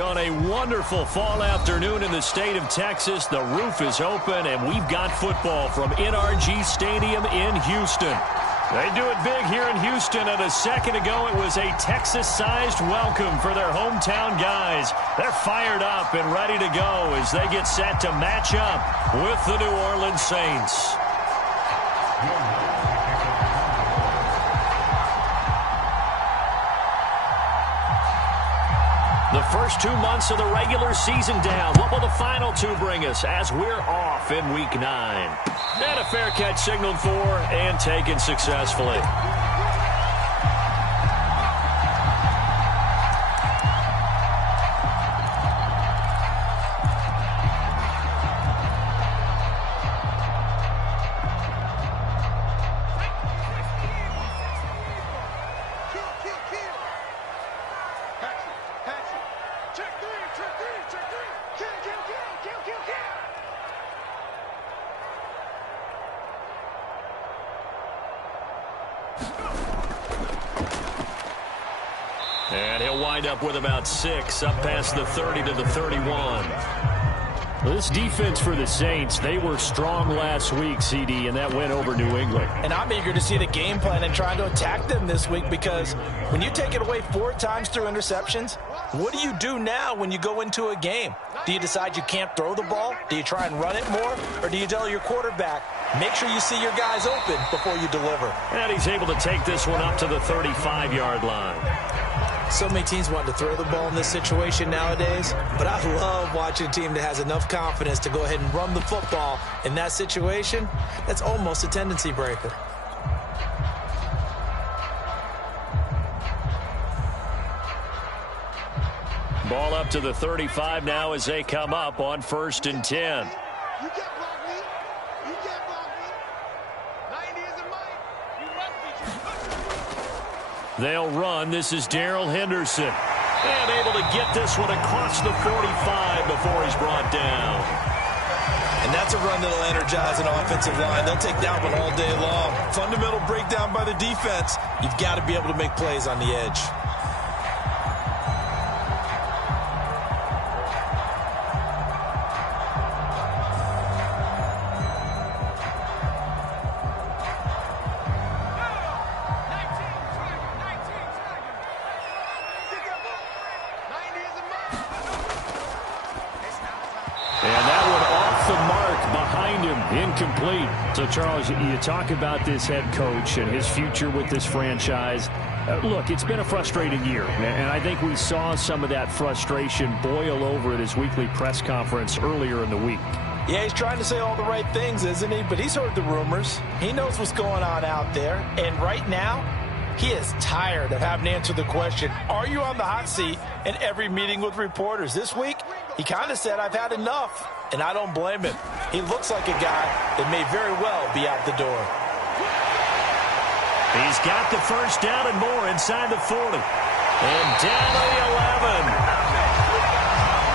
On a wonderful fall afternoon in the state of Texas, the roof is open, and we've got football from NRG Stadium in Houston. They do it big here in Houston, and a second ago it was a Texas-sized welcome for their hometown guys. They're fired up and ready to go as they get set to match up with the New Orleans Saints. The first 2 months of the regular season down. What will the final two bring us as we're off in Week 9? And a fair catch signaled for and taken successfully. And he'll wind up with about 6, up past the 30 to the 31. Well, this defense for the Saints, they were strong last week, CD, and that went over New England. And I'm eager to see the game plan and trying to attack them this week, because when you take it away 4 times through interceptions, what do you do now when you go into a game? Do you decide you can't throw the ball? Do you try and run it more? Or do you tell your quarterback, make sure you see your guys open before you deliver? And he's able to take this one up to the 35-yard line. So many teams want to throw the ball in this situation nowadays, but I love watching a team that has enough confidence to go ahead and run the football in that situation. That's almost a tendency breaker. Ball up to the 35 now as they come up on 1st and 10. You can't block me. You can't block me. 90 isn't mine. You run me. They'll run. This is Darrell Henderson. And able to get this one across the 45 before he's brought down. And that's a run that'll energize an offensive line. They'll take that one all day long. Fundamental breakdown by the defense. You've got to be able to make plays on the edge. Incomplete. So, Charles, you talk about this head coach and his future with this franchise. Look, it's been a frustrating year, and I think we saw some of that frustration boil over at his weekly press conference earlier in the week. Yeah, he's trying to say all the right things, isn't he? But he's heard the rumors. He knows what's going on out there. And right now, he is tired of having to answer the question, are you on the hot seat, in every meeting with reporters. This week, he kind of said, I've had enough, and I don't blame him. He looks like a guy that may very well be out the door. He's got the first down and more inside the 40. And down to the 11.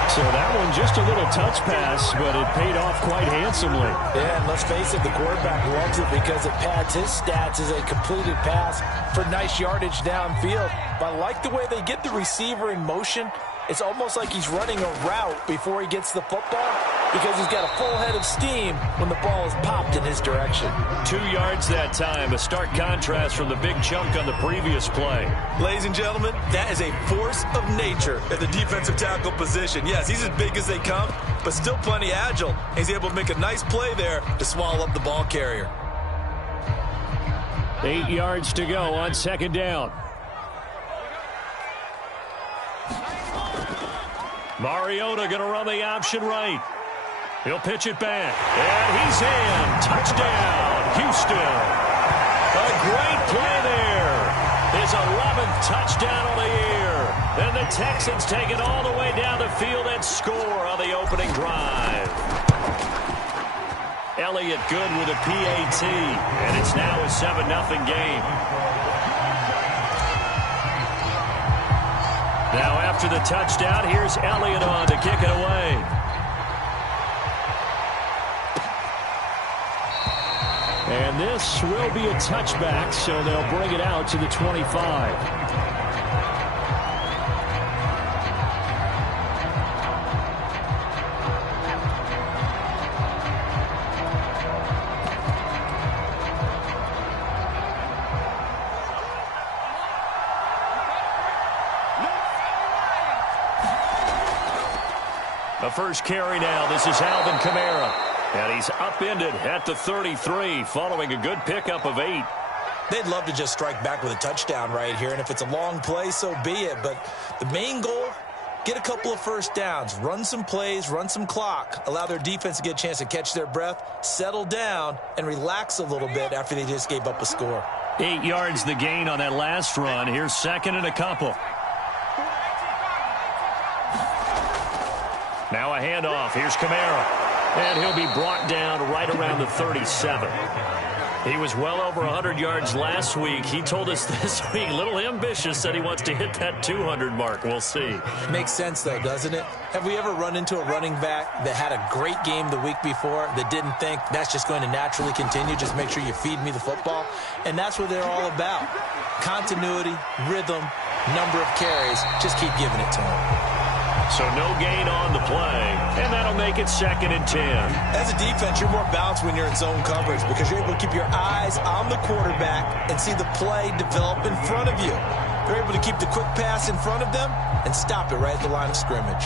So that one just a little touch pass, but it paid off quite handsomely. Yeah, and let's face it, the quarterback loves it because it pads his stats as a completed pass for nice yardage downfield. But I like the way they get the receiver in motion. It's almost like he's running a route before he gets the football because he's got a full head of steam when the ball is popped in his direction. 2 yards that time, a stark contrast from the big chunk on the previous play. Ladies and gentlemen, that is a force of nature at the defensive tackle position. Yes, he's as big as they come, but still plenty agile. He's able to make a nice play there to swallow up the ball carrier. 8 yards to go on second down. Mariota going to run the option right. He'll pitch it back. And he's in. Touchdown, Houston. A great play there. His 11th touchdown of the year. And the Texans take it all the way down the field and score on the opening drive. Elliott good with a PAT. And it's now a 7-0 game. Now after the touchdown, here's Elliott on to kick it away. And this will be a touchback, so they'll bring it out to the 25. first carry now. This is Alvin Kamara. And he's upended at the 33 following a good pickup of 8. They'd love to just strike back with a touchdown right here, and if it's a long play, so be it. But the main goal, get a couple of first downs, run some plays, run some clock, allow their defense to get a chance to catch their breath, settle down, and relax a little bit after they just gave up a score. 8 yards the gain on that last run. Here's second and a couple. Now a handoff. Here's Kamara. And he'll be brought down right around the 37. He was well over 100 yards last week. He told us this week, a little ambitious, said he wants to hit that 200 mark. We'll see. Makes sense, though, doesn't it? Have we ever run into a running back that had a great game the week before that didn't think that's just going to naturally continue? Just make sure you feed me the football. And that's what they're all about. Continuity, rhythm, number of carries. Just keep giving it to them. So no gain on the play, and that'll make it second and 10. As a defense, you're more balanced when you're in zone coverage because you're able to keep your eyes on the quarterback and see the play develop in front of you. They're able to keep the quick pass in front of them and stop it right at the line of scrimmage.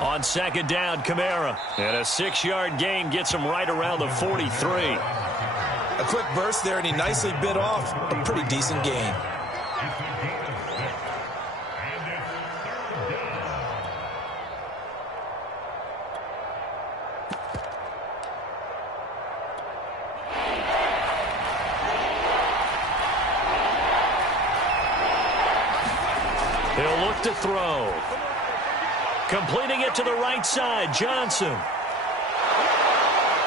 On second down, Kamara. And a 6-yard gain gets him right around the 43. A quick burst there, and he nicely bit off a pretty decent gain. He'll look to throw. Completing it to the right side, Johnson.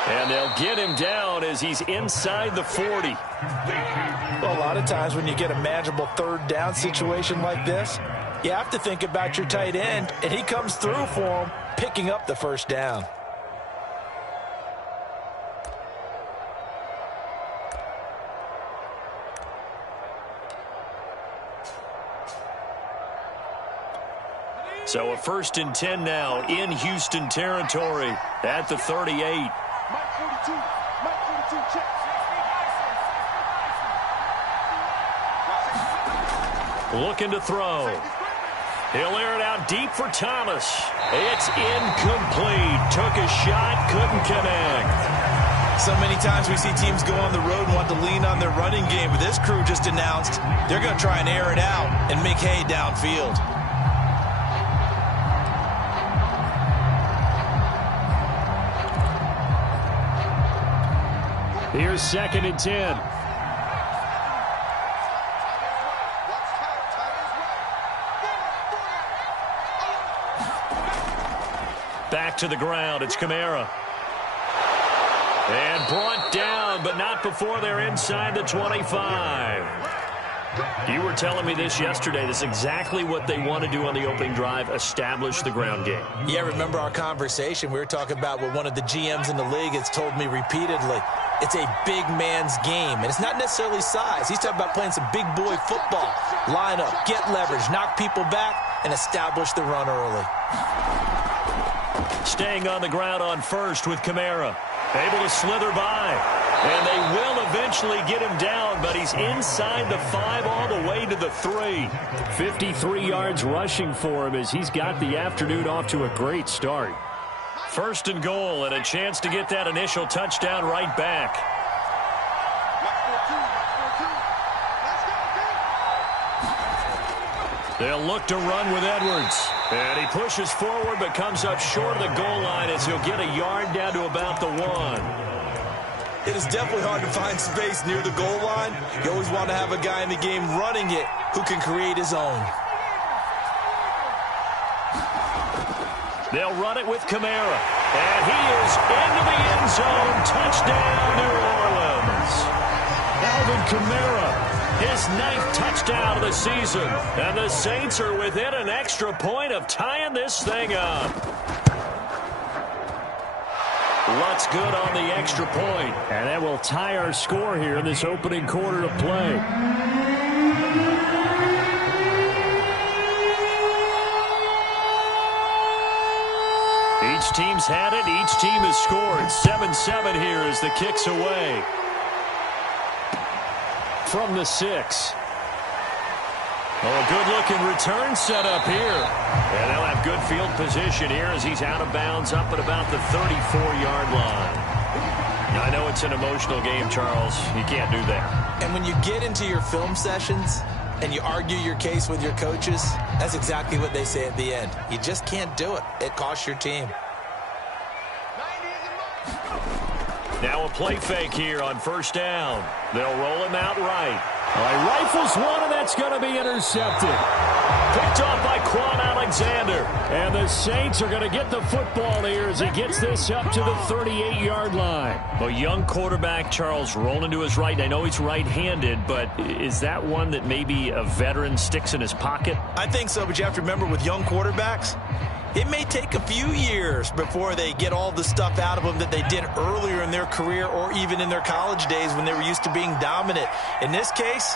And they'll get him down as he's inside the 40. Well, a lot of times when you get a manageable third down situation like this, you have to think about your tight end, and he comes through for him, picking up the first down. So a 1st and 10 now in Houston territory at the 38. Mike 42, check. Looking to throw. He'll air it out deep for Thomas. It's incomplete. Took a shot, couldn't connect. So many times we see teams go on the road and want to lean on their running game, but this crew just announced they're going to try and air it out and make hay downfield. Here's 2nd and 10. Back to the ground. It's Kamara. And brought down, but not before they're inside the 25. You were telling me this yesterday. This is exactly what they want to do on the opening drive, establish the ground game. Yeah, remember our conversation? We were talking about what one of the GMs in the league has told me repeatedly. It's a big man's game, and it's not necessarily size. He's talking about playing some big boy football. Line up, get leverage, knock people back, and establish the run early. Staying on the ground on first with Kamara. Able to slither by. And they will eventually get him down, but he's inside the 5 all the way to the 3. 53 yards rushing for him as he's got the afternoon off to a great start. 1st and goal and a chance to get that initial touchdown right back. They'll look to run with Edwards. And he pushes forward but comes up short of the goal line as he'll get a yard down to about the 1. It is definitely hard to find space near the goal line. You always want to have a guy in the game running it who can create his own. They'll run it with Kamara. And he is into the end zone. Touchdown, New Orleans. Alvin Kamara, his 9th touchdown of the season. And the Saints are within an extra point of tying this thing up. Lutz good on the extra point. And that will tie our score here in this opening quarter of play. Each team's had it. Each team has scored. 7-7 here as the kick's away. From the 6. Oh, a good-looking return set up here. And they'll have good field position here as he's out of bounds up at about the 34-yard line. I know it's an emotional game, Charles. You can't do that. And when you get into your film sessions and you argue your case with your coaches, that's exactly what they say at the end. You just can't do it. It costs your team. Now a play fake here on first down. They'll roll him out right. All right, rifles one, and that's going to be intercepted. Picked off by Quan Alexander. And the Saints are going to get the football here as he gets this up to the 38-yard line. A young quarterback, Charles, rolling to his right. I know he's right-handed, but is that one that maybe a veteran sticks in his pocket? I think so, but you have to remember with young quarterbacks, it may take a few years before they get all the stuff out of them that they did earlier in their career or even in their college days when they were used to being dominant. In this case,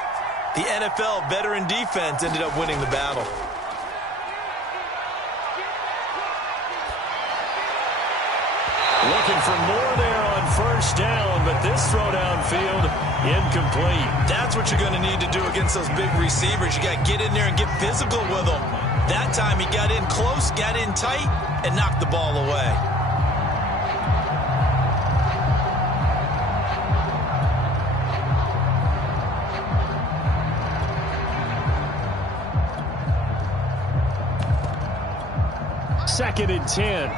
the NFL veteran defense ended up winning the battle. Looking for more there on first down, but this throw downfield incomplete. That's what you're going to need to do against those big receivers. You got to get in there and get physical with them. That time he got in close, got in tight, and knocked the ball away. Second and 10.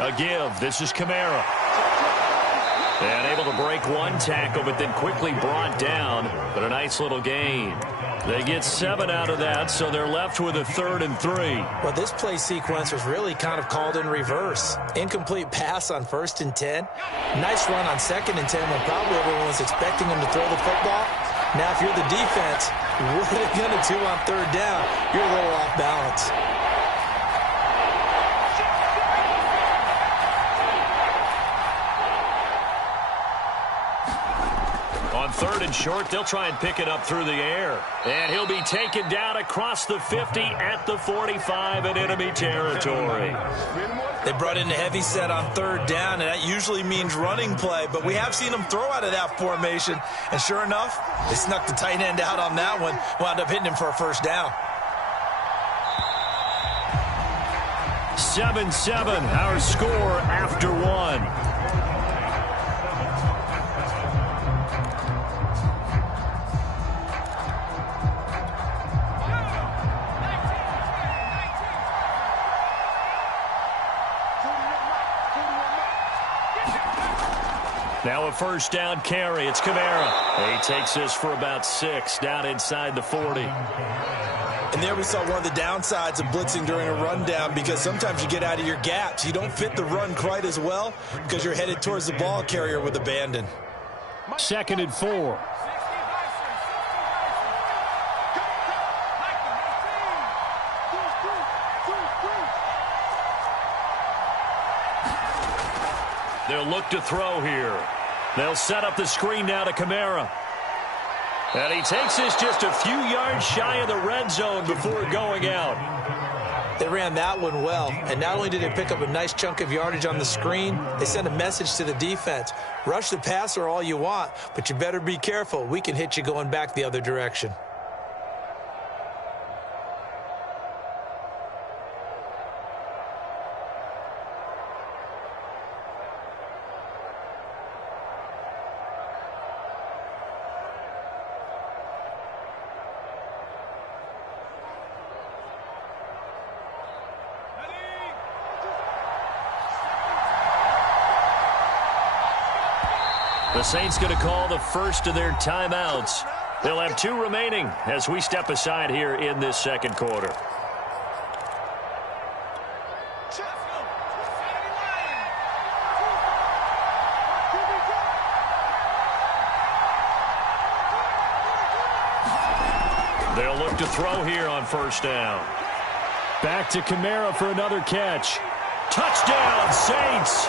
A give. This is Kamara. And able to break one tackle, but then quickly brought down. But a nice little gain. They get 7 out of that, so they're left with a 3rd and 3. Well, this play sequence was really kind of called in reverse. Incomplete pass on 1st and 10. Nice run on 2nd and 10 when probably everyone was expecting him to throw the football. Now, if you're the defense, what are they going to do on 3rd down? You're a little off balance. On 3rd and short, they'll try and pick it up through the air. And he'll be taken down across the 50 at the 45 in enemy territory. They brought in a heavy set on 3rd down, and that usually means running play. But we have seen them throw out of that formation. And sure enough, they snuck the tight end out on that one. Wound up hitting him for a 1st down. 7-7, our score after 1. Now a 1st down carry. It's Kamara. He takes this for about 6 down inside the 40. And there we saw one of the downsides of blitzing during a rundown, because sometimes you get out of your gaps. You don't fit the run quite as well because you're headed towards the ball carrier with abandon. 2nd and 4. They'll look to throw here. They'll set up the screen now to Kamara. And he takes this just a few yards shy of the red zone before going out. They ran that one well, and not only did they pick up a nice chunk of yardage on the screen, they sent a message to the defense. Rush the passer all you want, but you better be careful. We can hit you going back the other direction. The Saints going to call the first of their timeouts. They'll have 2 remaining as we step aside here in this 2nd quarter. They'll look to throw here on 1st down. Back to Kamara for another catch. Touchdown, Saints!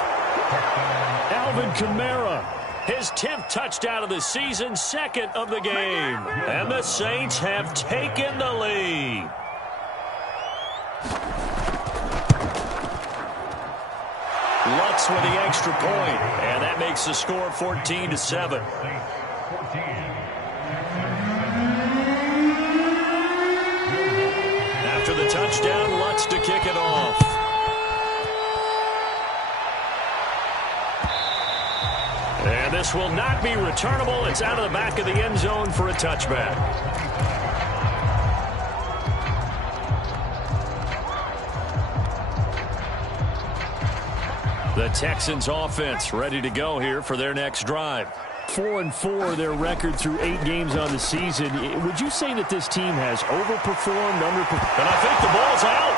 Alvin Kamara His 10th touchdown of the season, second of the game. And the Saints have taken the lead. Lutz with the extra point, and that makes the score 14-7. After the touchdown, Lutz to kick it off. And this will not be returnable. It's out of the back of the end zone for a touchback. The Texans offense ready to go here for their next drive. 4-4 their record through 8 games on the season. Would you say that this team has overperformed, underperformed? And I think the ball's out.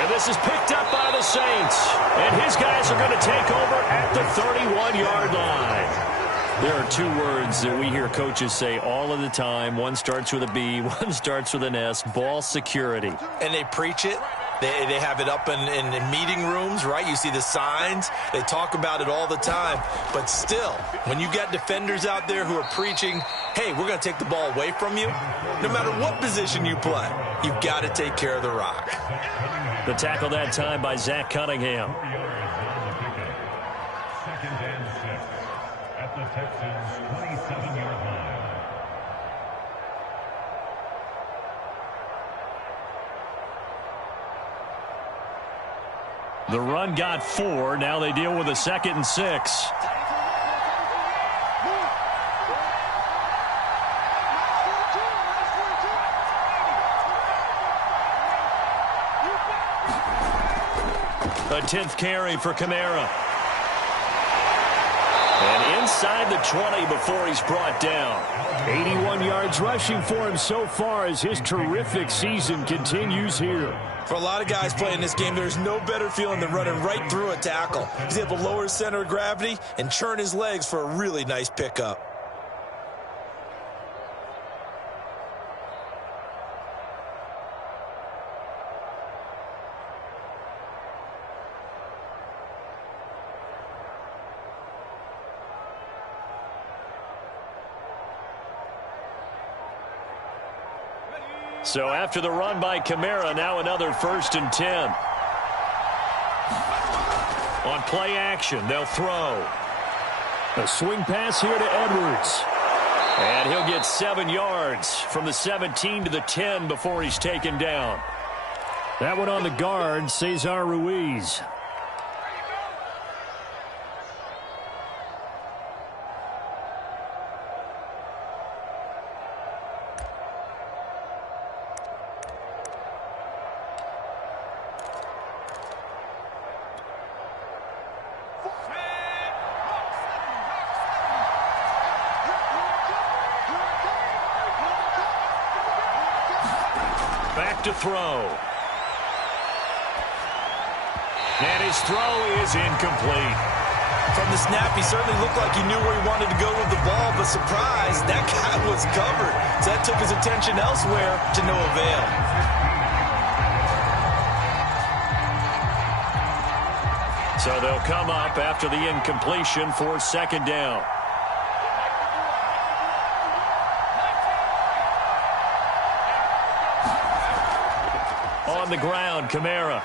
And this is picked up by the Saints. And his guys are going to take over at the 31-yard line. There are 2 words that we hear coaches say all of the time. One starts with a B, one starts with an S, ball security. And they preach it. They have it up in meeting rooms, right? You see the signs. They talk about it all the time. But still, when you got defenders out there who are preaching, hey, we're going to take the ball away from you, no matter what position you play, you've got to take care of the rock. The tackle that time by Zach Cunningham. Second and 6 at the Texans' 27-yard line. The run got 4. Now they deal with a 2nd and 6. A 10th carry for Kamara. And inside the 20 before he's brought down. 81 yards rushing for him so far as his terrific season continues here. For a lot of guys playing this game, there's no better feeling than running right through a tackle. He's able to lower his center of gravity and churn his legs for a really nice pickup. So after the run by Kamara, now another 1st and 10. On play action, they'll throw. A swing pass here to Edwards. And he'll get 7 yards from the 17 to the 10 before he's taken down. That one on the guard, Cesar Ruiz. Back to throw. And his throw is incomplete. From the snap, he certainly looked like he knew where he wanted to go with the ball, but surprise, that guy was covered. So that took his attention elsewhere to no avail. So they'll come up after the incompletion for 2nd down. On the ground, Kamara.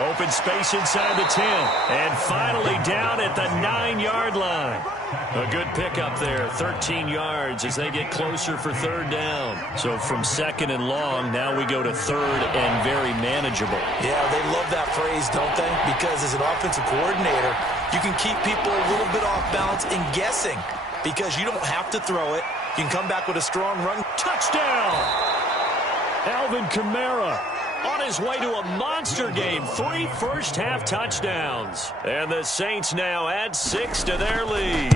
Open space inside the 10. And finally down at the 9-yard line. A good pickup there, 13 yards as they get closer for 3rd down. So from 2nd and long, now we go to 3rd and very manageable. Yeah, they love that phrase, don't they? Because as an offensive coordinator, you can keep people a little bit off balance and guessing because you don't have to throw it. You can come back with a strong run. Touchdown! Alvin Kamara on his way to a monster game. 3 first-half touchdowns. And the Saints now add 6 to their lead.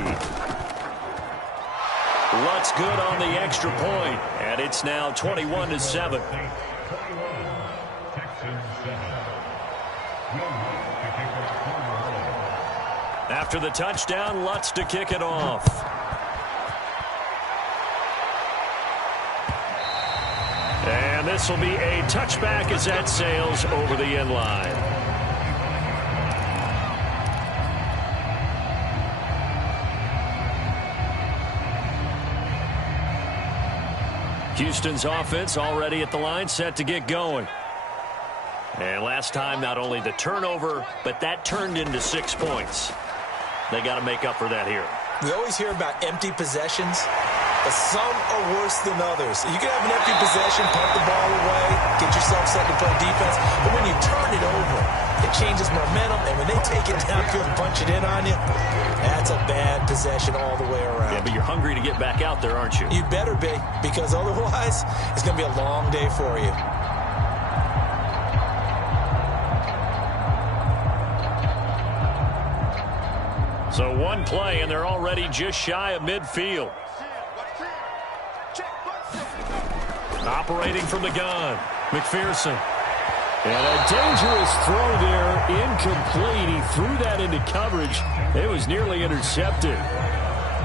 Lutz good on the extra point, and it's now 21-7. After the touchdown, Lutz to kick it off. And this will be a touchback as that sails over the end line. Houston's offense already at the line, set to get going. And last time, not only the turnover, but that turned into 6 points. They got to make up for that here. We always hear about empty possessions, but some are worse than others. You can have an empty possession, punt the ball away, get yourself set to play defense, but when you turn it over, it changes momentum, and when they take it downfield and punch it in on you, that's a bad possession all the way around. Yeah, but you're hungry to get back out there, aren't you? You better be, because otherwise, it's going to be a long day for you. So one play, and they're already just shy of midfield. Operating from the gun, McPherson. And a dangerous throw there, incomplete. He threw that into coverage. It was nearly intercepted.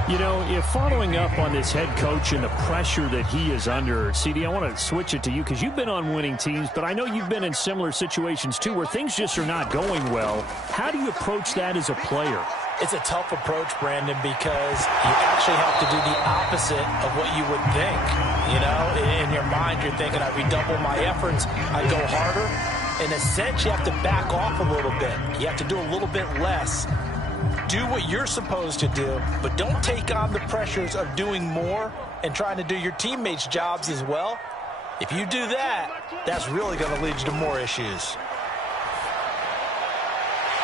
You know, if following up on this head coach and the pressure that he is under, CD, I want to switch it to you because you've been on winning teams, but I know you've been in similar situations too where things just are not going well. How do you approach that as a player? It's a tough approach, Brandon, because you actually have to do the opposite of what you would think. You know, in your mind, you're thinking, I redouble my efforts, I go harder. In a sense, you have to back off a little bit. You have to do a little bit less. Do what you're supposed to do, but don't take on the pressures of doing more and trying to do your teammates' jobs as well. If you do that, that's really going to lead you to more issues.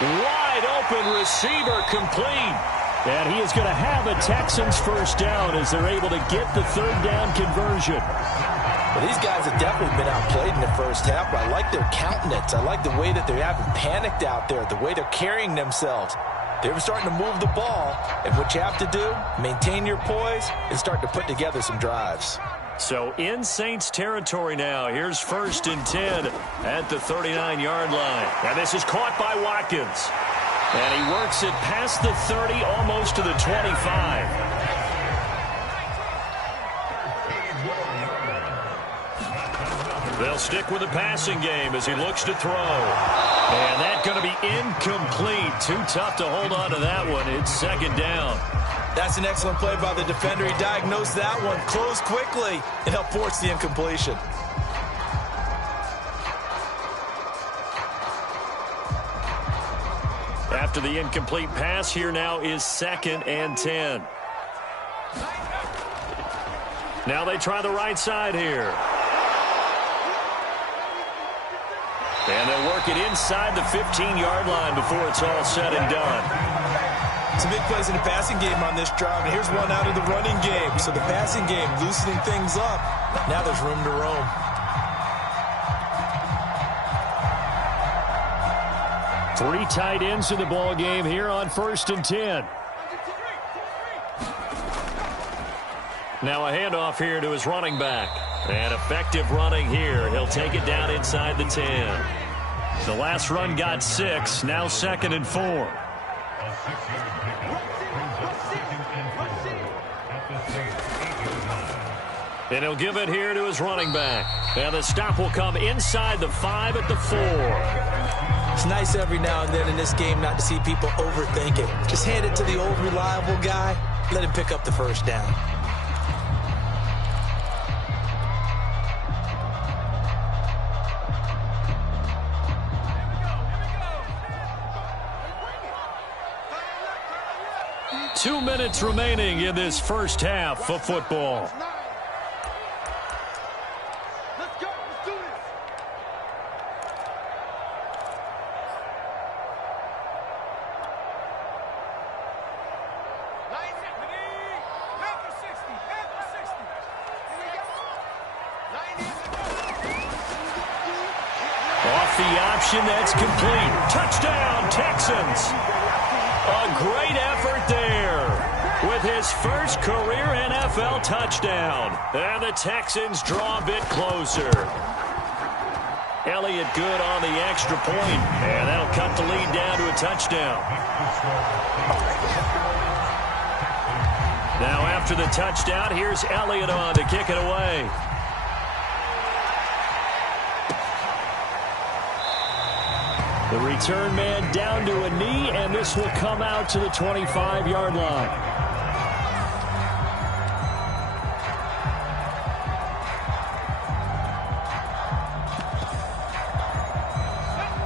Wide open receiver complete. And he is going to have a Texans first down as they're able to get the third down conversion. Well, these guys have definitely been outplayed in the first half, but I like their countenance. I like the way that they haven't panicked out there, the way they're carrying themselves. They're starting to move the ball, and what you have to do, maintain your poise and start to put together some drives. So in Saints territory now. Here's 1st and 10 at the 39-yard line. And this is caught by Watkins. And he works it past the 30, almost to the 25. They'll stick with the passing game as he looks to throw. And that's going to be incomplete. Too tough to hold on to that one. It's 2nd down. That's an excellent play by the defender. He diagnosed that one, closed quickly, and helped force the incompletion. After the incomplete pass, here now is 2nd and 10. Now they try the right side here. And they'll work it inside the 15-yard line before it's all said and done. Some big plays in the passing game on this drive, and here's one out of the running game. So the passing game loosening things up. Now there's room to roam. Three tight ends in the ball game here on 1st and 10. Now a handoff here to his running back. And effective running here. He'll take it down inside the 10. The last run got 6. Now 2nd and 4. And he'll give it here to his running back. And the stop will come inside the 5 at the 4. It's nice every now and then in this game not to see people overthink it. Just hand it to the old reliable guy. Let him pick up the first down. Two minutes remaining in this first half of football. Let's go. Let's do this. Off the option, that's complete. Touchdown, Texans. A great effort there with his first career NFL touchdown. And the Texans draw a bit closer. Elliott good on the extra point, and that'll cut the lead down to a touchdown. Now after the touchdown, here's Elliott on to kick it away. The return man down to a knee, and this will come out to the 25-yard line.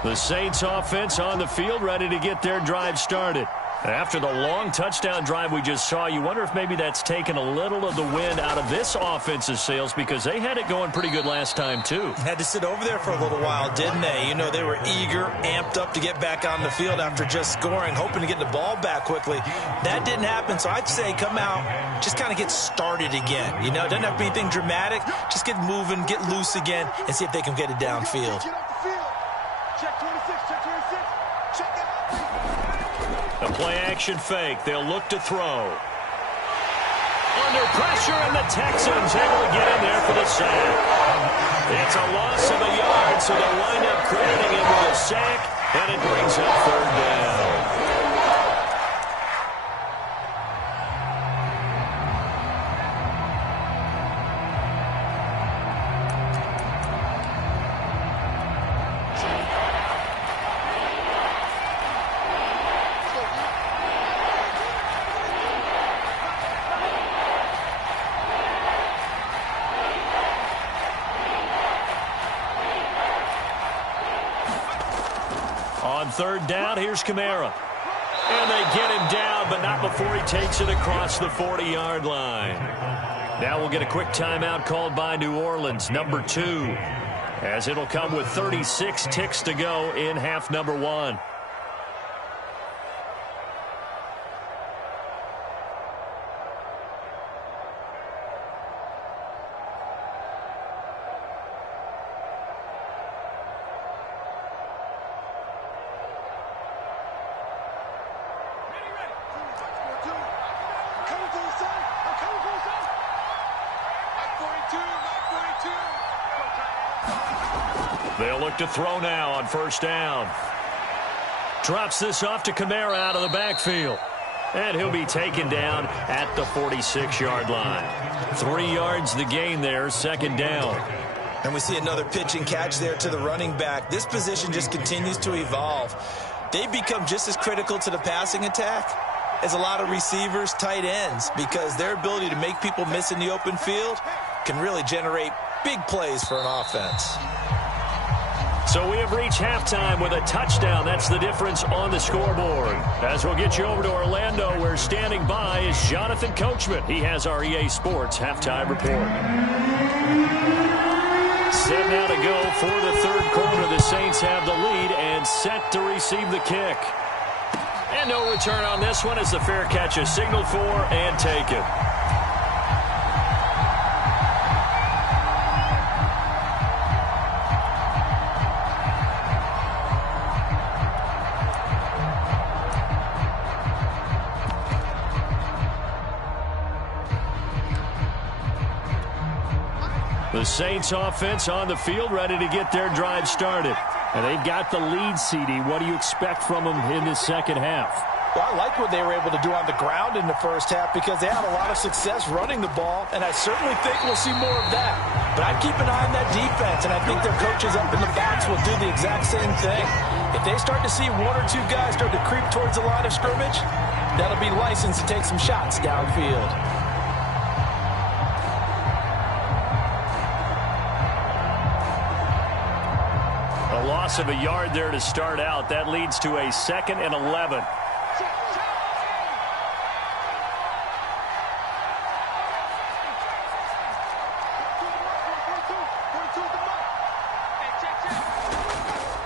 The Saints offense on the field, ready to get their drive started. After the long touchdown drive we just saw, you wonder if maybe that's taken a little of the wind out of this offense's sails, because they had it going pretty good last time too. Had to sit over there for a little while, didn't they? You know, they were eager, amped up to get back on the field after just scoring, hoping to get the ball back quickly. That didn't happen, so I'd say come out, just kind of get started again. You know, it doesn't have to be anything dramatic. Just get moving, get loose again, and see if they can get it downfield. Get off the field. Check 26, check 26. Check that. A play-action fake. They'll look to throw. Under pressure, and the Texans able to get in there for the sack. It's a loss of a yard, so they'll wind up crediting him with a sack, and it brings up third down. On third down, here's Kamara. And they get him down, but not before he takes it across the 40-yard line. Now we'll get a quick timeout called by New Orleans, number 2, as it'll come with 36 ticks to go in half number 1. They'll look to throw now on first down. Drops this off to Kamara out of the backfield. And he'll be taken down at the 46-yard line. 3 yards the gain there, second down. And we see another pitch and catch there to the running back. This position just continues to evolve. They become just as critical to the passing attack as a lot of receivers, tight ends, because their ability to make people miss in the open field can really generate big plays for an offense. So we have reached halftime with a touchdown. That's the difference on the scoreboard. As we'll get you over to Orlando, where standing by is Jonathan Coachman. He has our EA Sports halftime report. Set now to go for the third quarter. The Saints have the lead and set to receive the kick. And no return on this one as the fair catch is signaled for and taken. The Saints offense on the field, ready to get their drive started. And they've got the lead, CD. What do you expect from them in this second half? Well, I like what they were able to do on the ground in the first half because they had a lot of success running the ball, and I certainly think we'll see more of that. But I'd keep an eye on that defense, and I think their coaches up in the box will do the exact same thing. If they start to see 1 or 2 guys start to creep towards the line of scrimmage, that'll be licensed to take some shots downfield. Loss of a yard there to start out. That leads to a 2nd and 11.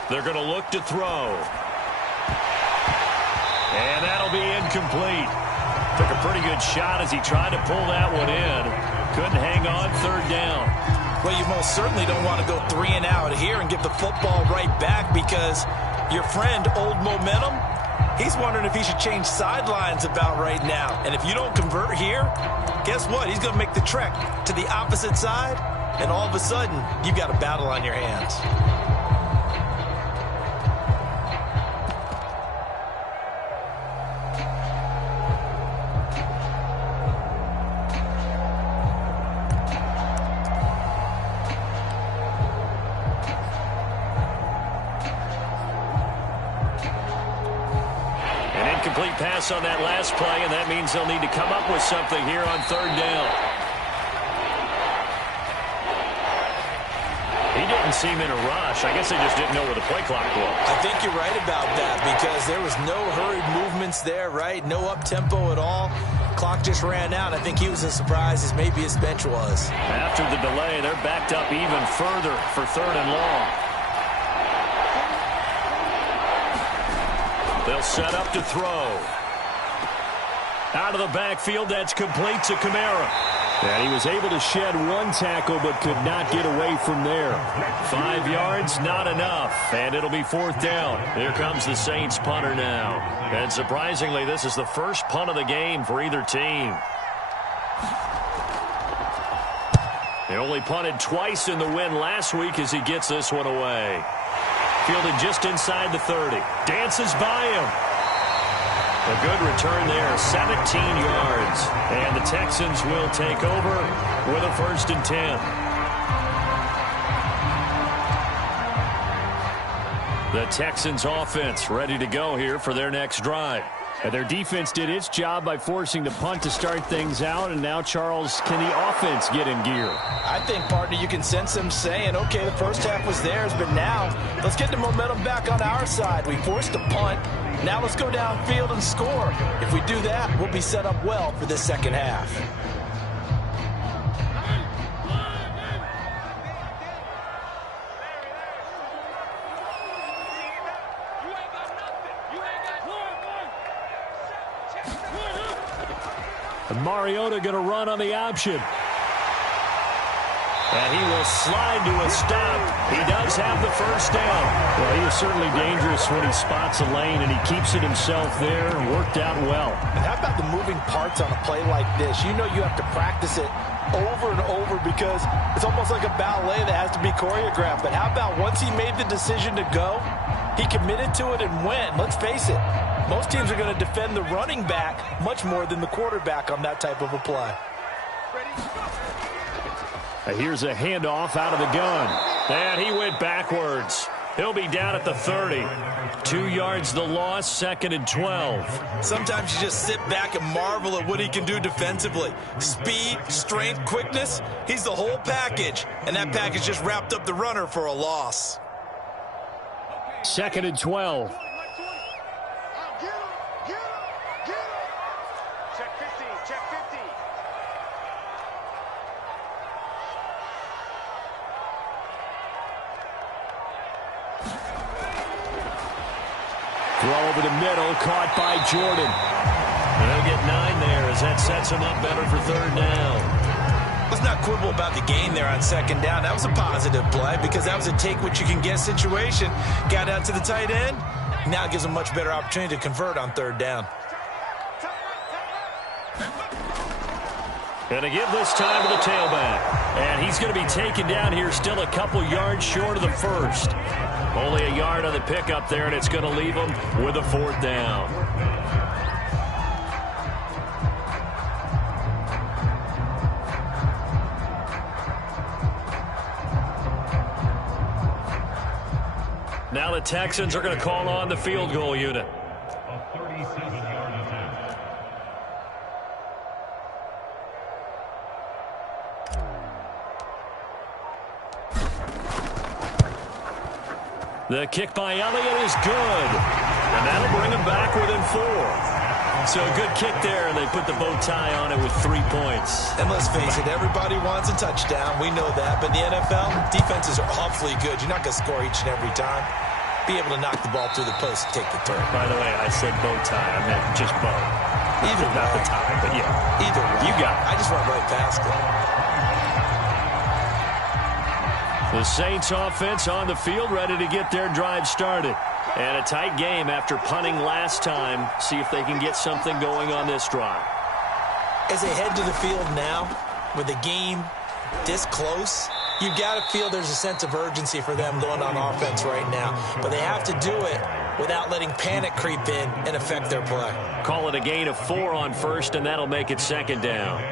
They're going to look to throw. And that'll be incomplete. Took a pretty good shot as he tried to pull that one in. Couldn't hang on, third down. Well, you most certainly don't want to go 3 and out here and give the football right back because your friend, Old Momentum, he's wondering if he should change sidelines about right now. And if you don't convert here, guess what? He's going to make the trek to the opposite side, and all of a sudden, you've got a battle on your hands. Incomplete pass on that last play, and that means they'll need to come up with something here on third down. He didn't seem in a rush. I guess they just didn't know where the play clock was. I think you're right about that because there was no hurried movements there, right? No up-tempo at all. Clock just ran out. I think he was as surprised as maybe his bench was. After the delay, they're backed up even further for 3rd and long. They'll set up to throw. Out of the backfield, that's complete to Kamara. And he was able to shed one tackle but could not get away from there. 5 yards, not enough. And it'll be 4th down. Here comes the Saints punter now. And surprisingly, this is the first punt of the game for either team. They only punted twice in the win last week as he gets this one away. Fielded just inside the 30. Dances by him. A good return there, 17 yards. And the Texans will take over with a 1st and 10. The Texans offense ready to go here for their next drive. And their defense did its job by forcing the punt to start things out. And now, Charles, can the offense get in gear? I think, partner, you can sense them saying, okay, the first half was theirs, but now let's get the momentum back on our side. We forced a punt. Now let's go downfield and score. If we do that, we'll be set up well for this second half. And Mariota going to run on the option. And he will slide to a stop. He does have the 1st down. Well, he is certainly dangerous when he spots a lane, and he keeps it himself there and worked out well. And how about the moving parts on a play like this? You know you have to practice it over and over because it's almost like a ballet that has to be choreographed. But how about once he made the decision to go, he committed to it and went. Let's face it, most teams are going to defend the running back much more than the quarterback on that type of a play. Here's a handoff out of the gun. And he went backwards. He'll be down at the 30. 2 yards the loss, 2nd and 12. Sometimes you just sit back and marvel at what he can do defensively. Speed, strength, quickness, he's the whole package. And that package just wrapped up the runner for a loss. 2nd and 12. Check 15, check 15. Throw over the middle, caught by Jordan. They'll get 9 there as that sets him up better for 3rd down. Let's not quibble about the gain there on 2nd down. That was a positive play because that was a take-what-you-can-get situation. Got out to the tight end. Now it gives him a much better opportunity to convert on 3rd down. Going to give this time to the tailback. And he's going to be taken down here still a couple yards short of the 1st. Only a yard on the pickup there, and it's going to leave him with a 4th down. Now the Texans are going to call on the field goal unit. A 37-yard attempt. The kick by Elliott is good. And that'll bring him back within 4. So a good kick there, and they put the bow tie on it with 3 points. And let's face it, everybody wants a touchdown. We know that. But in the NFL, defenses are awfully good. You're not going to score each and every time. Be able to knock the ball through the post and take the turn. By the way, I said bow tie. I meant just bow. Either Not way. the tie, but yeah. Either way. You got it. I just went right past it. The Saints offense on the field ready to get their drive started. And a tight game after punting last time. See if they can get something going on this drive. As they head to the field now, with the game this close, you've got to feel there's a sense of urgency for them going on offense right now. But they have to do it without letting panic creep in and affect their play. Call it a gain of 4 on 1st, and that'll make it 2nd down.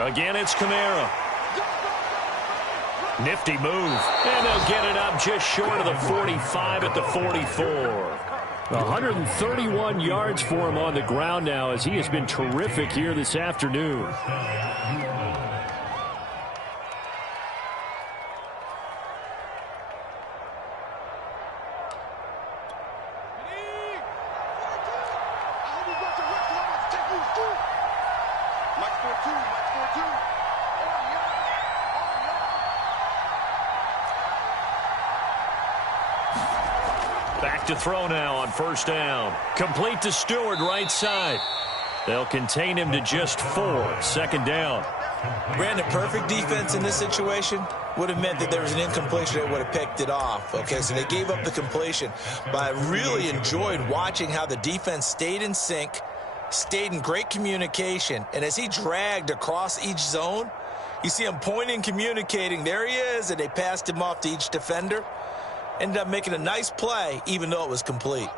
Again, it's Kamara. Nifty move. And they'll get it up just short of the 45 at the 44. 131 yards for him on the ground now, as he has been terrific here this afternoon. Back to throw now on first down. Complete to Stewart, right side. They'll contain him to just 4. Second down. Brandon, perfect defense in this situation would have meant that there was an incompletion that would have picked it off. Okay, so they gave up the completion. But I really enjoyed watching how the defense stayed in sync, stayed in great communication, and as he dragged across each zone, you see him pointing, communicating. There he is, and they passed him off to each defender. Ended up making a nice play, even though it was complete.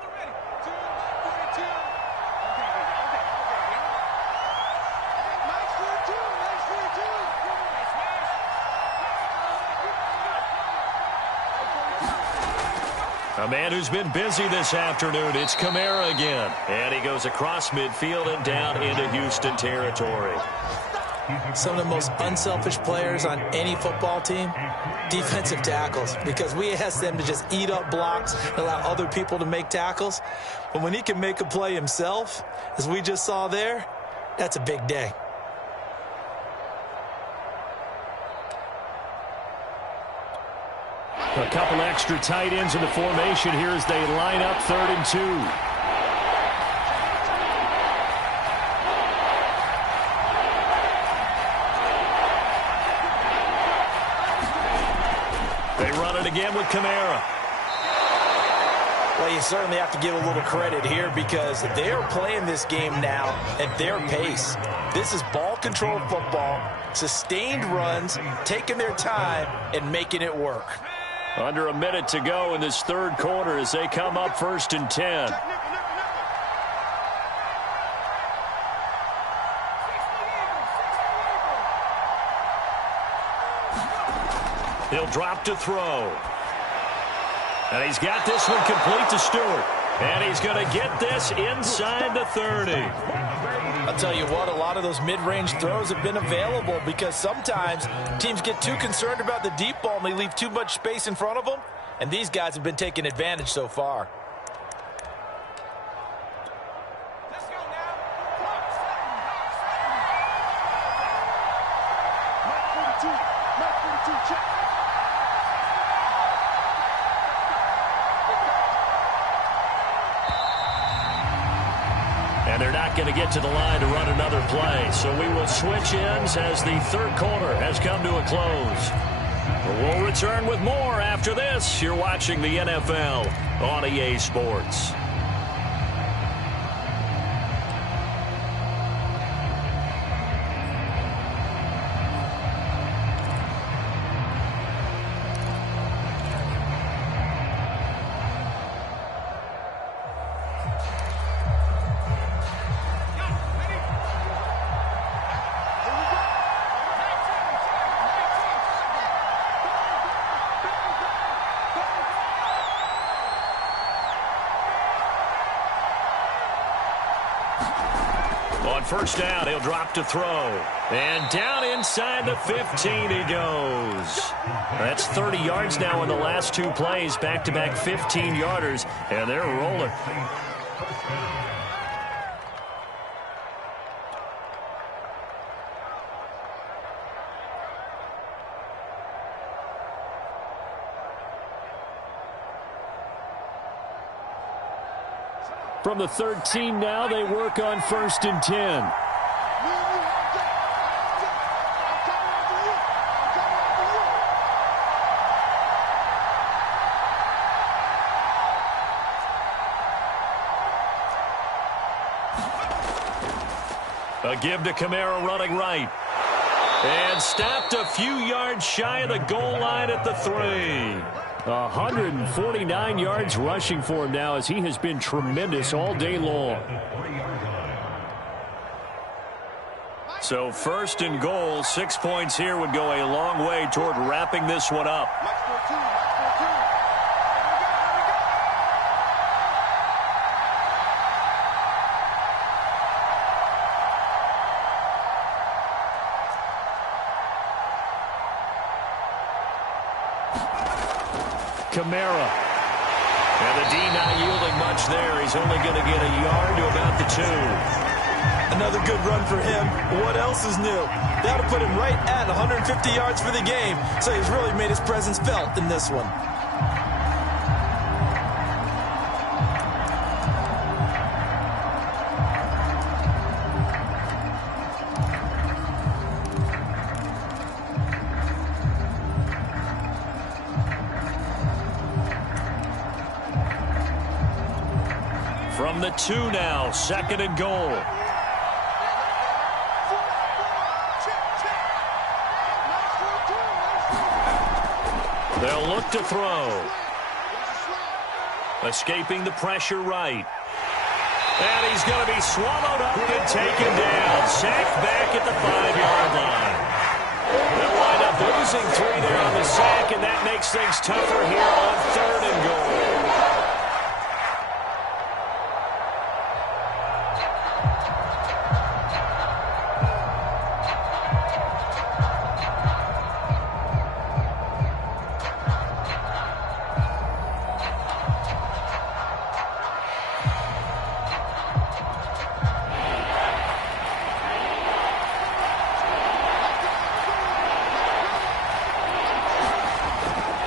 A man who's been busy this afternoon. It's Kamara again. And he goes across midfield and down into Houston territory. Some of the most unselfish players on any football team, defensive tackles, because we ask them to just eat up blocks and allow other people to make tackles. But when he can make a play himself, as we just saw there, that's a big day. A couple extra tight ends in the formation here as they line up 3rd and 2. Again with Kamara. Well, you certainly have to give a little credit here because they're playing this game now at their pace. This is ball control football, sustained runs, taking their time and making it work. Under a minute to go in this third quarter as they come up 1st and 10. He'll drop to throw. And he's got this one complete to Stewart. And he's going to get this inside the 30. I'll tell you what, a lot of those mid-range throws have been available because sometimes teams get too concerned about the deep ball and they leave too much space in front of them. And these guys have been taking advantage so far. And they're not going to get to the line to run another play. So we will switch ends as the third quarter has come to a close. We'll return with more after this. You're watching the NFL on EA Sports. On first down, he'll drop to throw. And down inside the 15 he goes. That's 30 yards now in the last 2 plays. Back-to-back 15-yarders, and they're rolling. From the 13 now, they work on 1st and 10. A give to Kamara running right. And stopped a few yards shy of the goal line at the 3. 149 yards rushing for him now as he has been tremendous all day long. So first and goal, 6 points here would go a long way toward wrapping this one up. Kamara. And the D not yielding much there. He's only going to get a yard to about the 2. Another good run for him. What else is new? That'll put him right at 150 yards for the game. So he's really made his presence felt in this one. From the 2 now, second and goal. They'll look to throw. Escaping the pressure right. And he's going to be swallowed up and taken down. Sacked back at the 5-yard line. They'll wind up losing 3 there on the sack, and that makes things tougher here on third and goal.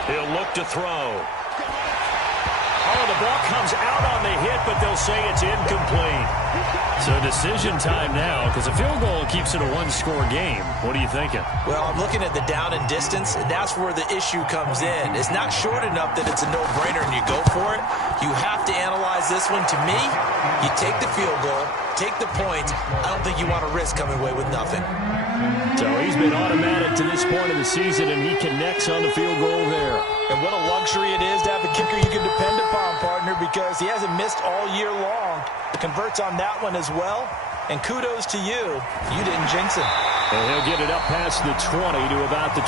He'll look to throw. Oh, the ball comes out on the hit, but they'll say it's incomplete. So decision time now, because a field goal keeps it a one-score game. What are you thinking? Well, I'm looking at the down and distance, and that's where the issue comes in. It's not short enough that it's a no-brainer and you go for it. You have to analyze this one. To me, you take the field goal, take the point. I don't think you want to risk coming away with nothing. So he's been automatic to this point of the season, and he connects on the field goal there. And what a luxury it is to have a kicker you can depend upon, partner, because he hasn't missed all year long. Converts on that one as well. And kudos to you. You didn't jinx him. And he'll get it up past the 20 to about the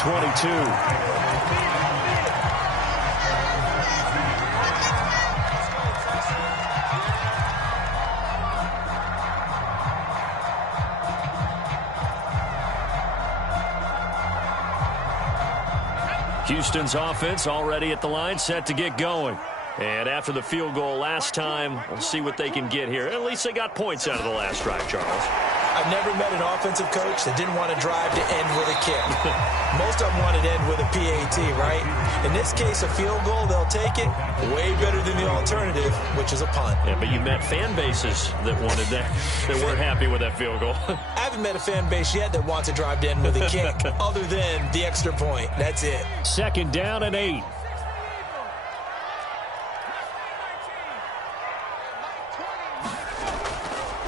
22. Houston's offense already at the line, set to get going. And after the field goal last time, we'll see what they can get here. At least they got points out of the last drive, Charles. I've never met an offensive coach that didn't want to drive to end with a kick. Most of them want to end with a PAT, right? In this case, a field goal, they'll take it. Way better than the alternative, which is a punt. Yeah, but you met fan bases that wanted that, that weren't happy with that field goal. I haven't met a fan base yet that wants to drive to end with a kick, other than the extra point. That's it. Second down and 8.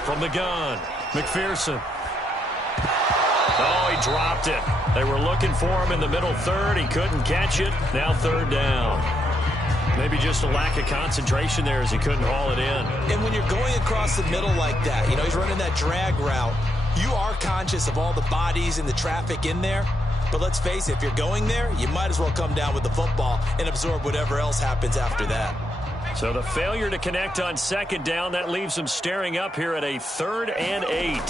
From the gun, McPherson. Oh, he dropped it. They were looking for him in the middle third. He couldn't catch it. Now third down. Maybe just a lack of concentration there as he couldn't haul it in. And when you're going across the middle like that, you know, he's running that drag route, you are conscious of all the bodies and the traffic in there. But let's face it, if you're going there, you might as well come down with the football and absorb whatever else happens after that. So the failure to connect on second down, that leaves them staring up here at a 3rd and 8.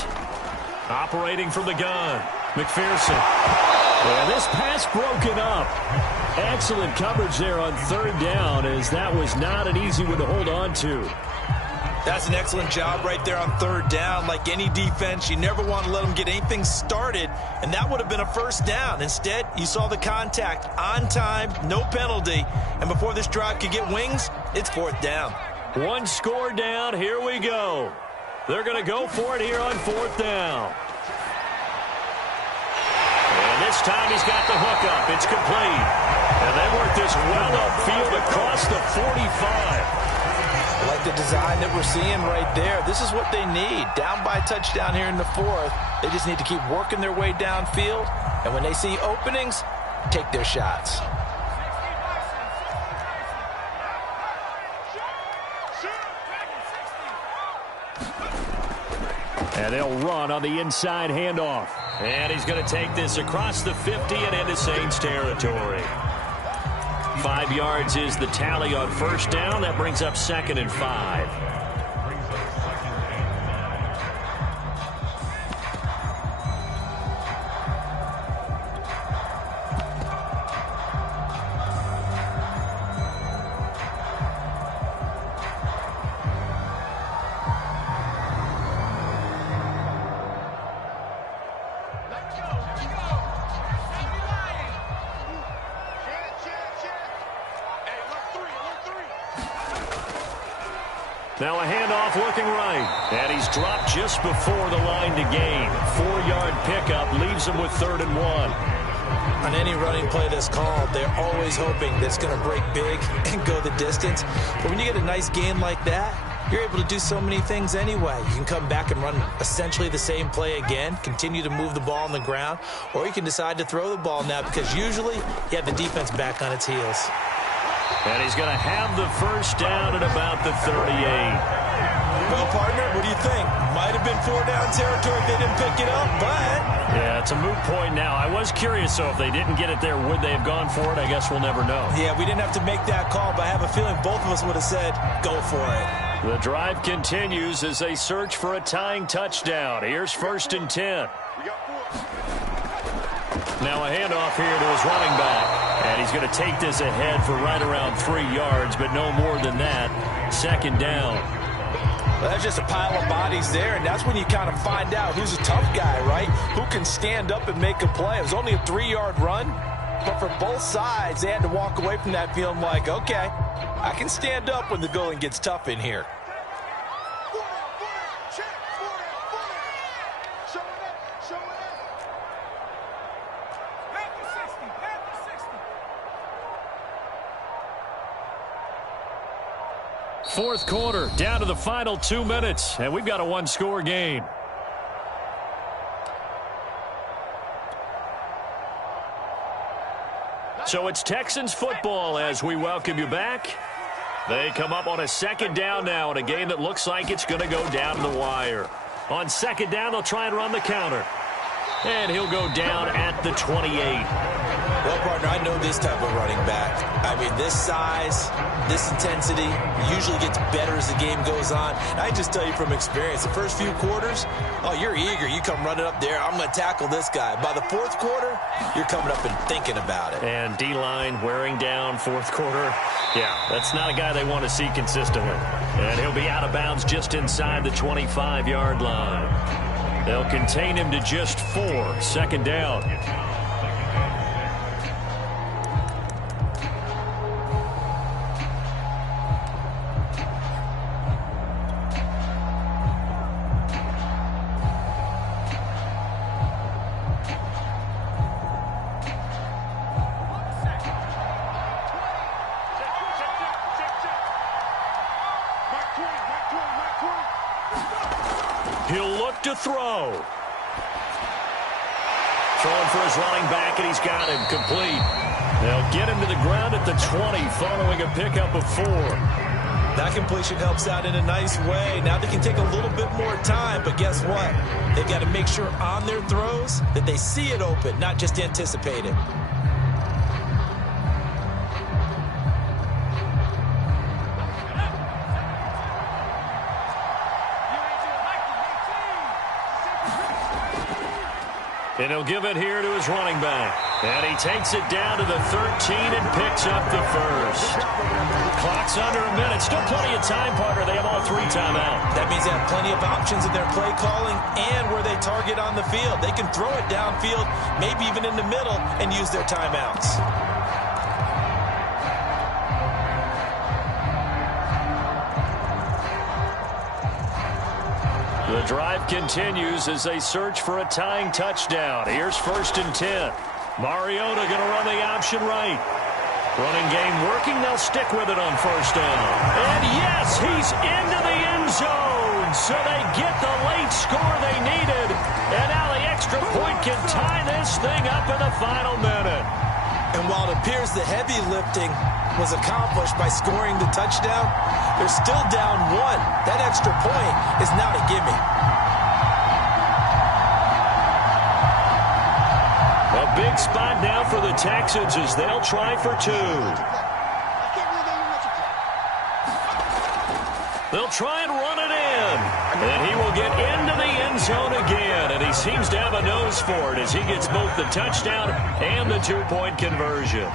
Operating from the gun, McPherson. Well, this pass broken up. Excellent coverage there on third down, as that was not an easy one to hold on to. That's an excellent job right there on third down. Like any defense, you never want to let them get anything started, and that would have been a first down. Instead, you saw the contact on time, no penalty, and before this drive could get wings, it's fourth down. One score down. Here we go. They're going to go for it here on fourth down. And this time he's got the hook up. It's complete. And they work this well upfield across the 45. I like the design that we're seeing right there. This is what they need. Down by a touchdown here in the 4th. They just need to keep working their way downfield. And when they see openings, take their shots. And they'll run on the inside handoff. And he's going to take this across the 50 and into Saints territory. 5 yards is the tally on first down. That brings up 2nd and 5. Now a handoff looking right. And he's dropped just before the line to gain. 4-yard pickup leaves him with 3rd and 1. On any running play that's called, they're always hoping that it's going to break big and go the distance. But when you get a nice gain like that, you're able to do so many things anyway. You can come back and run essentially the same play again, continue to move the ball on the ground, or you can decide to throw the ball now because usually you have the defense back on its heels. And he's going to have the first down at about the 38. Well, partner, what do you think? Might have been 4-down territory if they didn't pick it up, but... Yeah, it's a moot point now. I was curious, so if they didn't get it there, would they have gone for it? I guess we'll never know. Yeah, we didn't have to make that call, but I have a feeling both of us would have said, go for it. The drive continues as they search for a tying touchdown. Here's 1st and 10. Now a handoff here to his running back. And he's going to take this ahead for right around 3 yards, but no more than that. 2nd down. Well, that's just a pile of bodies there, and that's when you kind of find out who's a tough guy, right? Who can stand up and make a play. It was only a 3-yard run, but for both sides, they had to walk away from that feeling like, okay, I can stand up when the going gets tough in here. Fourth quarter, down to the final 2 minutes, and we've got a 1-score game. So it's Texans football as we welcome you back. They come up on a 2nd down now in a game that looks like it's going to go down to the wire. On 2nd down, they'll try and run the counter. And he'll go down at the 28. Well, partner, I know this type of running back. I mean, this size, this intensity usually gets better as the game goes on. And I just tell you from experience, the first few quarters, oh, you're eager. You come running up there, I'm going to tackle this guy. By the 4th quarter, you're coming up and thinking about it. And D-line wearing down 4th quarter. Yeah, that's not a guy they want to see consistently. And he'll be out of bounds just inside the 25-yard line. They'll contain him to just 4. 2nd down. He'll look to throw. Throwing for his running back, and he's got him complete. They'll get him to the ground at the 20 following a pickup of 4. That completion helps out in a nice way. Now they can take a little bit more time, but guess what? They've got to make sure on their throws that they see it open, not just anticipate it. And he'll give it here to his running back. And he takes it down to the 13 and picks up the first. Clock's under a minute. Still plenty of time, partner. They have all 3 timeouts. That means they have plenty of options in their play calling and where they target on the field. They can throw it downfield, maybe even in the middle, and use their timeouts. The drive continues as they search for a tying touchdown. Here's 1st and 10. Mariota going to run the option right. Running game working. They'll stick with it on 1st down. And yes, he's into the end zone. So they get the late score they needed. And now the extra point can tie this thing up in the final minute. And while it appears the heavy lifting was accomplished by scoring the touchdown, they're still down 1. That extra point is now a gimme. A big spot now for the Texans as they'll try for two. They'll try and run it in. And he will get into the end zone again. And he seems to have a nose for it as he gets both the touchdown and the two-point conversion.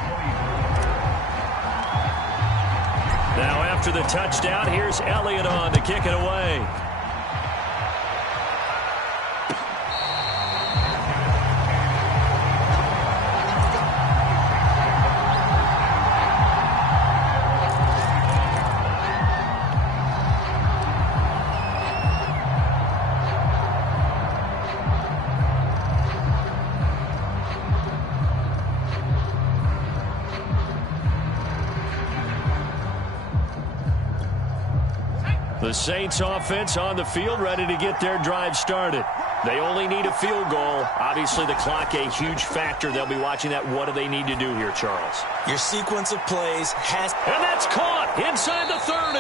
Now after the touchdown, here's Elliott on to kick it away. The Saints offense on the field, ready to get their drive started. They only need a field goal. Obviously, the clock a huge factor. They'll be watching that. What do they need to do here, Charles? Your sequence of plays has... And that's caught inside the 30.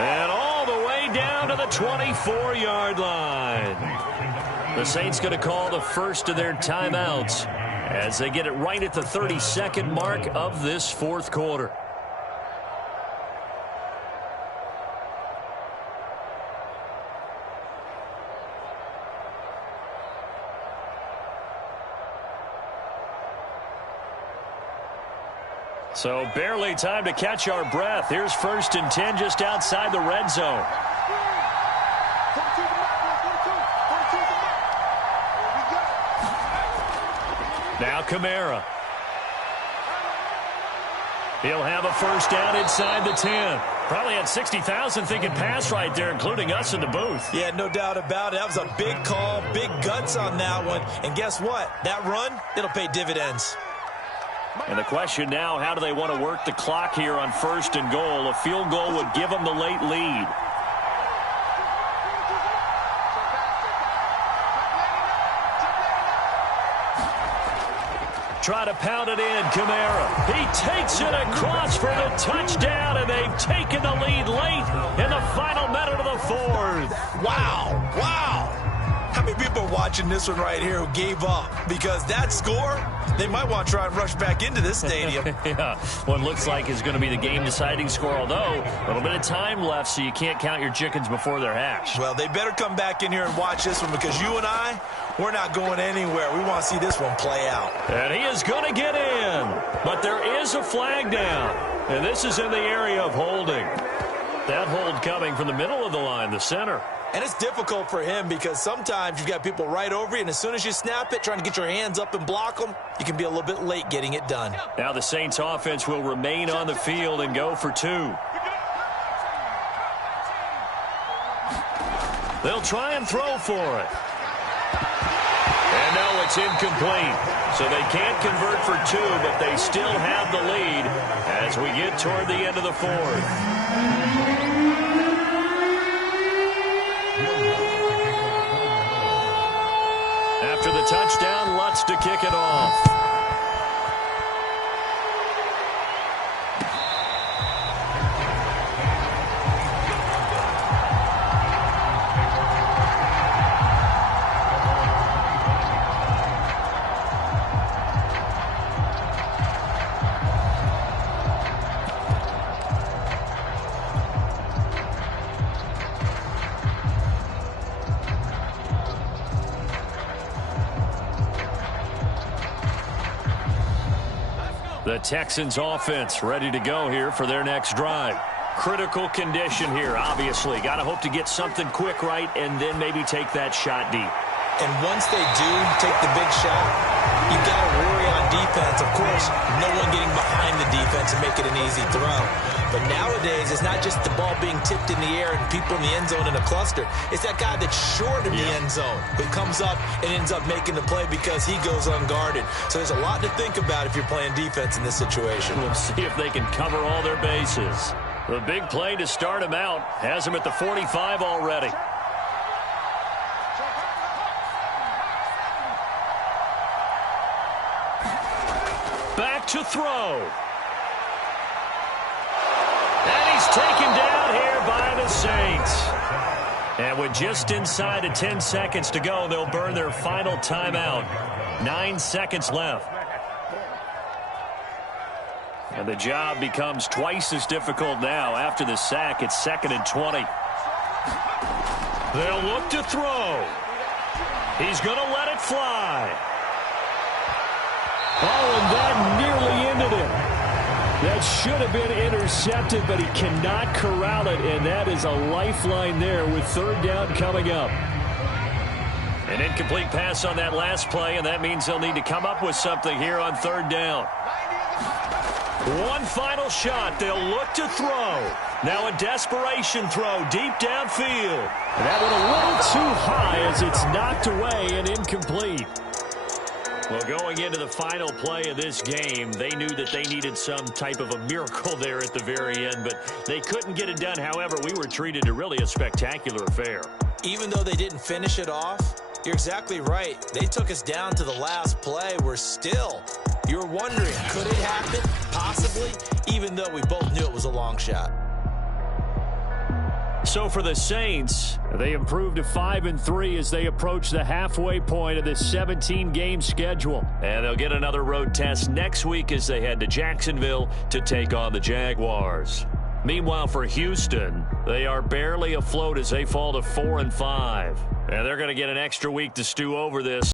And all the way down to the 24-yard line. The Saints going to call the first of their timeouts as they get it right at the 32nd mark of this fourth quarter. So barely time to catch our breath. Here's 1st and 10 just outside the red zone. Now Kamara. He'll have a first down inside the 10. Probably had 60,000 thinking pass right there, including us in the booth. Yeah, no doubt about it. That was a big call, big guts on that one. And guess what? That run, it'll pay dividends. And the question now, how do they want to work the clock here on 1st and goal? A field goal would give them the late lead. Try to pound it in, Kamara. He takes it across for the touchdown, and they've taken the lead late in the final minute of the fourth. Wow, wow. How many people are watching this one right here who gave up? Because that score, they might want to try and rush back into this stadium. Yeah, what looks like is going to be the game-deciding score, although a little bit of time left, so you can't count your chickens before they're hatched. Well, they better come back in here and watch this one because you and I, we're not going anywhere. We want to see this one play out. And he is going to get in, but there is a flag down, and this is in the area of holding. That hold coming from the middle of the line, the center. And it's difficult for him because sometimes you've got people right over you, and as soon as you snap it, trying to get your hands up and block them, you can be a little bit late getting it done. Now the Saints offense will remain on the field and go for two. They'll try and throw for it. And no, it's incomplete. So they can't convert for two, but they still have the lead as we get toward the end of the fourth. After the touchdown, Lutz to kick it off. The Texans offense ready to go here for their next drive. Critical condition here, obviously. Got to hope to get something quick right and then maybe take that shot deep. And once they do take the big shot, you got to worry on defense. Of course, no one getting behind the defense and make it an easy throw. But nowadays, it's not just the ball being tipped in the air and people in the end zone in a cluster. It's that guy that's short of the end zone who comes up and ends up making the play because he goes unguarded. So there's a lot to think about if you're playing defense in this situation. We'll see if they can cover all their bases. The big play to start him out has him at the 45 already. Back to throw. And he's taken down here by the Saints. And with just inside of 10 seconds to go, they'll burn their final timeout. 9 seconds left. And the job becomes twice as difficult now. After the sack, it's 2nd and 20. They'll look to throw. He's going to let it fly. Oh, and that nearly ended it. That should have been intercepted, but he cannot corral it, and that is a lifeline there with 3rd down coming up. An incomplete pass on that last play, and that means they'll need to come up with something here on 3rd down. One final shot. They'll look to throw. Now a desperation throw deep downfield. And that went a little too high as it's knocked away and incomplete. Well, going into the final play of this game, they knew that they needed some type of a miracle there at the very end, but they couldn't get it done. However, we were treated to really a spectacular affair. Even though they didn't finish it off, you're exactly right. They took us down to the last play. You're wondering, could it happen? Possibly, even though we both knew it was a long shot. So for the Saints, they improved to 5-3 as they approach the halfway point of this 17-game schedule. And they'll get another road test next week as they head to Jacksonville to take on the Jaguars. Meanwhile, for Houston, they are barely afloat as they fall to 4-5. And they're going to get an extra week to stew over this.